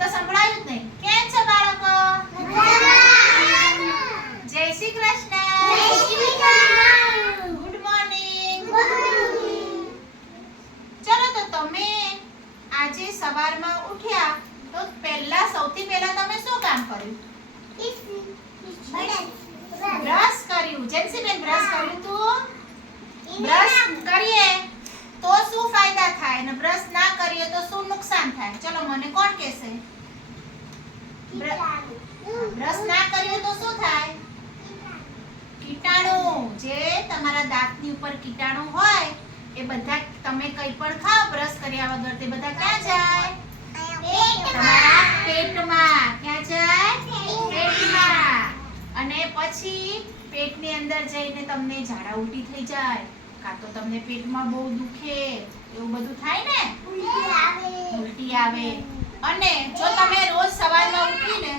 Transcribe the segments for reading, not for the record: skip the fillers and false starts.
તો સંભળાયું જ નહીં. કેમ છો બાળકો? જય શ્રી કૃષ્ણ. Good morning. ચલો તો તમે આજે સવારમાં ઉઠ્યા તો સૌથી પહેલા તમે શું કામ કર્યું? બ્રશ કર્યું. જેન્સીબેન બ્રશ કર્યું તું? બ્રશ કરીએ તો શું ફાયદા થાય અને બ્રશ ના કરીએ તો શું નુકસાન થાય? ચલો મને કોણ કહેશે? બ્રશ ના કરીએ તો શું થાય? કીટાણુ, જે તમારા દાંતની ઉપર કીટાણુ હોય એ બધા તમે કંઈ પણ ખાઓ બ્રશ કર્યા વગર તે બધા ક્યાં જાય? તમારા પેટમાં. ક્યાં જાય? પેટમાં. અને પછી પેટની અંદર જઈને તમને ઝાડા ઉલટી થઈ જાય, કાં તો તમને પેટમાં બહુ દુખે, એવું બધું થાય ને? ઉલટી આવે. અને જો તમે રોજ સવારમાં ઉઠીને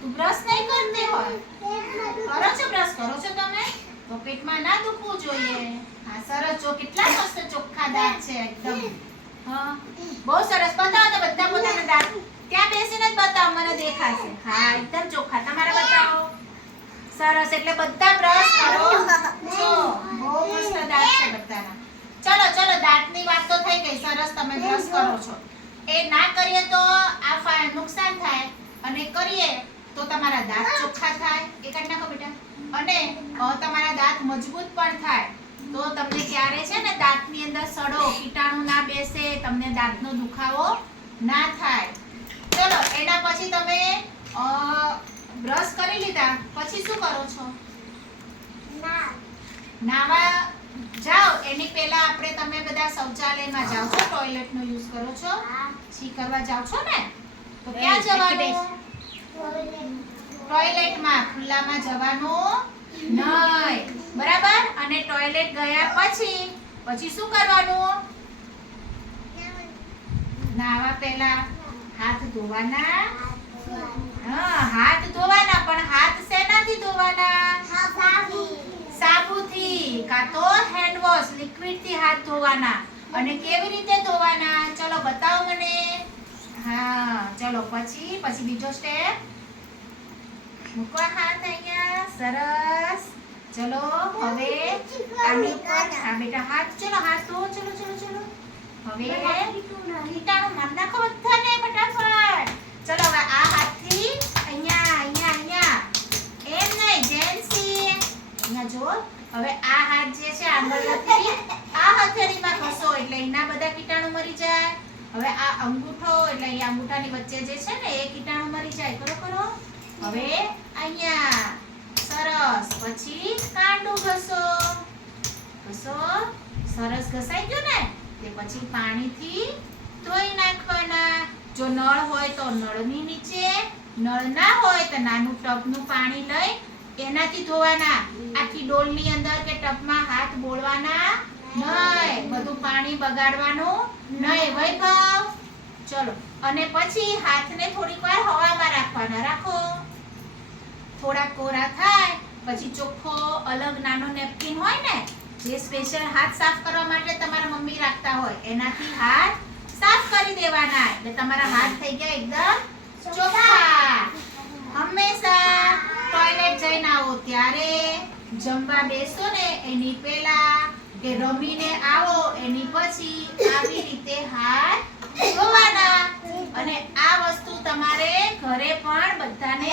તું બ્રશ નહીં કરતી હોય, કરો છો બ્રશ કરો છો તમે, તો પેટમાં ના દુખવું જોઈએ. હા સરસ. જો કેટલા મસ્ત ચોખ્ખા દાંત છે એકદમ. હા બહુ સરસ. બતાવો તો બધા પોતાના દાંત. ત્યાં બેસીને જ બતાવો, મને દેખાશે. હા એકદમ ચોખ્ખા. તમારા બતાવો. સરસ. એટલે બધા બ્રશ કરો છો. બહુ મસ્ત દાંત છે બધાના. ચલો ચલો, દાંતની વાત તો થઈ ગઈ. સરસ, તમે બ્રશ કરો છો. એ ના કરીએ તો આ નુકસાન થાય, અને કરીએ તો તમારા દાંત ચોખ્ખા થાય. એ કાઢી નાખો બેટા. અને તમારા દાંત મજબૂત પણ થાય. તો તમને ક્યારે છે ને દાંતની અંદર સડો, કીટાણુ ના બેસે, તમને દાંતનો દુખાવો ના થાય. ચલો એના પછી તમે બ્રશ કરી લીધા પછી શું કરો છો? નાવા જાઓ એની પહેલા તમે બધા શૌચાલયમાં જાઓ છો, ટોયલેટનો યુઝ કરો છો, છી કરવા જાઓ છો ને? તો ક્યાં જવાનું? ટોયલેટમાં. ખુલ્લામાં જવાનું નહીં, બરાબર? અને ટોયલેટ ગયા પછી શું કરવાનું? નાવા પહેલા હાથ ધોવાના. હા હાથ ધોવાના, પણ હાથ શેનાથી ધોવાના? સાબુથી કાં તો હેન્ડ વોશ, લિક્વિડ થી હાથ ધોવાના. અને કેવી રીતે ધોવાના? ચલો બતાવો મને. હા ચલો પછી બીજો સ્ટેપ. મૂકો હાથ અહીંયા. સરસ. ચલો હવે આની ઉપર. હા બેટા હાથ. ચલો હાથ ધો. ચલો ચલો ચલો. હવે કીટાણુ માર નાખો બધાને ફટાફટ. ચલો હવે આ હાથથી અહીંયા અહીંયા અહીંયા. એમ નહીં જેન્સી, અહીંયા જો. હવે આ હાથ જે છે આંગળીથી આ હથેળીમાં ઘસો એટલે એના બધા કીટાણુ મરી જાય. હવે આ અંગૂઠો એટલે અહીંયા અંગૂઠાની વચ્ચે જે છે ને એ કીટાણુ મરી જાય. કરો કરો. હવે અહીંયા. સરસ. પછી કાંડું ઘસો. ઘસો. સરસ ઘસાઈ ગયું ને? તે પછી પાણીથી ધોઈ નાખવાના. જો નળ હોય તો નળની નીચે, નળ ના હોય તો નાનું ટબનું પાણી લઈ એનાથી ધોવાના. આખી ડોલની અંદર કે ટબમાં હાથ બોળવાના નહીં. બધું પાણી બગાડવાનું નહીં. વૈભવ ચલો. અને પછી હાથને થોડીક વાર હવામાં રાખવાના. રાખો. થોડા કોરા થાય પછી ચોખ્ખો અલગ નાનો નેપકિન હોય ને, જે સ્પેશિયલ હાથ સાફ કરવા માટે તમારા મમ્મી રાખતા હોય, એનાથી હાથ સાફ કરી દેવાના. એટલે તમારા હાથ થઈ ગયા એકદમ ચોખ્ખા. હંમેશા ટોયલેટ જઈને આવો ત્યારે, જમવા બેસો ને એની પહેલા, કે રમીને આવો એની પછી આવી રીતે હાથ ધોવાના. અને આ વસ્તુ તમારે ઘરે પણ બધાને